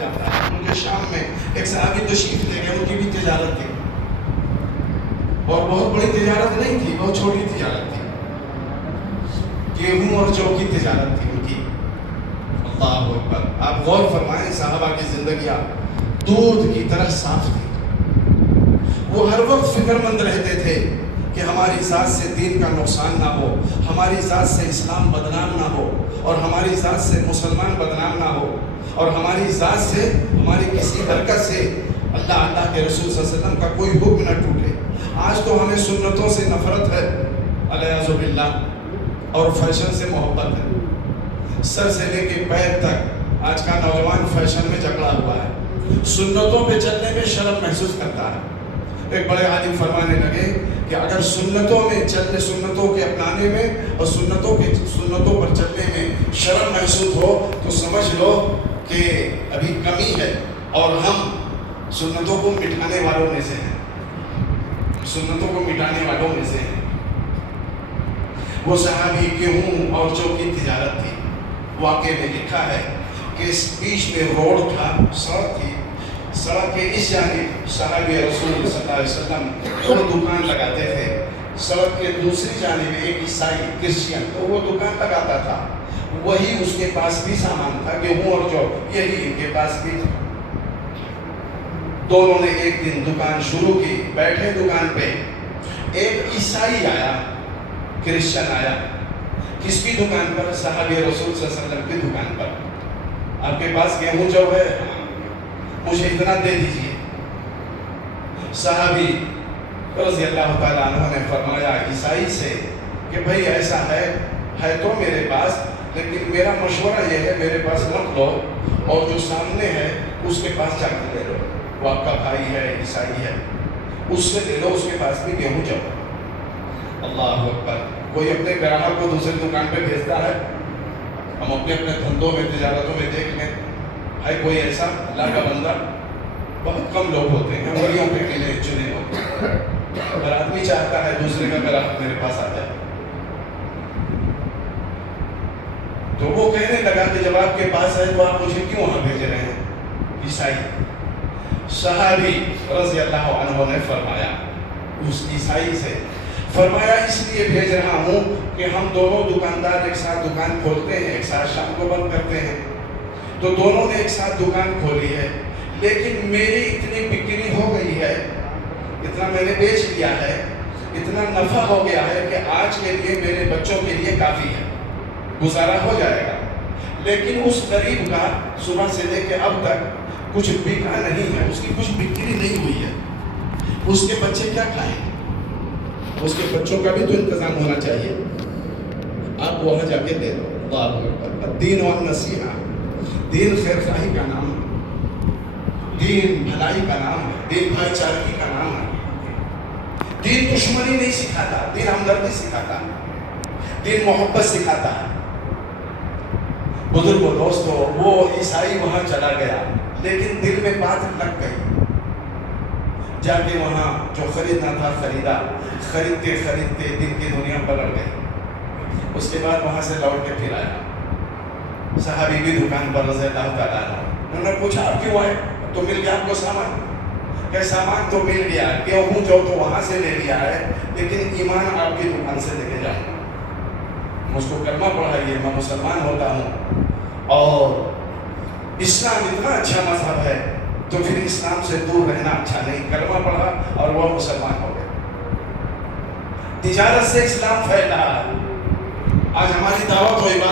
ان کے شام میں ایک صحابی تشریف لے گئے، ان کی بھی تجارت تھی اور بہت بڑی تجارت نہیں تھی، بہت چھوٹی تجارت تھی، گیہوں اور جو کی تجارت تھی ان کی۔ اللہ اکبر! آپ غور فرمائیں، صحابہ کی زندگیاں دودھ کی طرح صاف تھی۔ وہ ہر وقت فکر مند رہتے تھے کہ ہماری ذات سے دین کا نقصان نہ ہو، ہماری ذات سے اسلام بدنام نہ ہو، اور ہماری ذات سے مسلمان بدنام نہ ہو، اور ہماری ذات سے، ہماری کسی برکت سے اللہ کے رسول صلی اللہ علیہ وسلم کا کوئی حکم نہ ٹوٹے۔ آج تو ہمیں سنتوں سے نفرت ہے، علیہ باللہ، اور فیشن سے محبت ہے۔ سر سے لے کے پیر تک آج کا نوجوان فیشن میں جکڑا ہوا ہے، سنتوں پہ چلنے میں شرم محسوس کرتا ہے۔ ایک بڑے عالم فرمانے لگے کہ اگر سنتوں میں چلنے، سنتوں کے اپنانے میں اور سنتوں پر چلنے میں شرم محسوس ہو تو سمجھ لو کہ ابھی کمی ہے، اور ہم سنتوں کو مٹانے والوں میں سے ہیں، سنتوں کو مٹانے والوں میں سے ہیں۔ وہ صحابی گیہوں اور جو کی تجارت تھی۔ واقعے میں لکھا ہے کہ اس بیچ میں روڈ تھا، سڑک تھی، سڑک کے اس جانب صحابی رسول صلی اللہ علیہ وسلم وہ دکان لگاتے تھے، سڑک کے دوسری جانب ایک عیسائی کرسچین تو وہ دکان لگاتا تھا، وہی اس کے پاس بھی سامان تھا، گیہوں اور جو یہی ان کے پاس بھی تھا۔ دونوں نے ایک دن دکان شروع کی، بیٹھے دکان پہ، ایک عیسائی آیا، کرسچن آیا۔ کس کی دکان پر؟ صحابی رسول صلی اللہ علیہ وسلم کی دکان پر۔ آپ کے پاس گیہوں جو ہے، مجھے اتنا دے دیجئے۔ صحابی رضی اللہ تعالیٰ عنہ نے فرمایا عیسائی سے کہ بھائی ایسا ہے تو میرے پاس، لیکن میرا مشورہ یہ ہے میرے پاس مت لو، اور جو سامنے ہے اس کے پاس جا کے لے لو، وہ آپ کا بھائی ہے، عیسائی ہے، اس سے لے لو، اس کے پاس بھی گیہوں جاؤ۔ اللہ اکبر! کوئی اپنے گراہک کو دوسری دکان پہ بھیجتا ہے؟ ہم اپنے دھندوں میں، تجارتوں میں دیکھ لیں، ہے کوئی ایسا اللہ کا بندہ؟ بہت کم لوگ ہوتے ہیں، ولیوں پہ ملے چنے ہوتے ہیں۔ اور آدمی چاہتا ہے دوسرے کا گراہک میرے پاس آ جائے، تو وہ کہنے لگا کہ جب آپ کے پاس ہے تو آپ مجھے کیوں وہاں بھیج رہے ہیں؟ عیسائی صحابی رضی اللہ عنہ نے فرمایا اس عیسائی سے، فرمایا اس لیے بھیج رہا ہوں کہ ہم دونوں دکاندار ایک ساتھ دکان کھولتے ہیں، ایک ساتھ شام کو بند کرتے ہیں، تو دونوں نے ایک ساتھ دکان کھولی ہے، لیکن میری اتنی بکری ہو گئی ہے، اتنا میں نے بیچ لیا ہے، اتنا نفع ہو گیا ہے کہ آج کے لیے میرے بچوں کے لیے کافی ہے، گزارا ہو جائے گا۔ لیکن اس غریب کا صبح سے لے کے اب تک کچھ بکا نہیں ہے، اس کی کچھ بکری نہیں ہوئی ہے، اس کے بچے کیا کھائیں؟ اس کے بچوں کا بھی تو انتظام ہونا چاہیے، آپ وہاں جا کے دے دو۔ اللہ اکبر! دین و نصیحہ، دین خیر خواہی کا نام ہے، دین بھلائی کا نام ہے، دین بھائی چارگی کا نام ہے۔ دین دشمنی نہیں سکھاتا، دین ہمدردی سکھاتا، دین محبت سکھاتا ہے۔ بزرگوں، دوستو، وہ عیسائی وہاں چلا گیا، لیکن دل میں بات لگ گئی، جا کے وہاں جو خریدنا تھا خریدا، خریدتے خریدتے دل کی دنیا پلٹ گئی۔ اس کے بعد وہاں سے لوٹ کے پھر آیا صحابی کی دکان پر رضی اللہ تعالیٰ عنہ۔ انہوں نے پوچھا آپ کیوں آئے؟ تو مل گیا آپ کو سامان؟ کہ سامان تو مل گیا، گیہوں جو تو وہاں سے لے لیا ہے، لیکن ایمان آپ کی دکان سے لے کے جاؤں، مجھ کو کلمہ پڑھائیے، میں مسلمان ہوتا ہوں، اور اسلام اتنا اچھا مذہب ہے تو پھر اسلام سے دور رہنا اچھا نہیں۔ کلمہ پڑھا اور وہ مسلمان ہو گئے۔ تجارت سے اسلام پھیل رہا ہے۔ آج ہماری دعوت و عبادت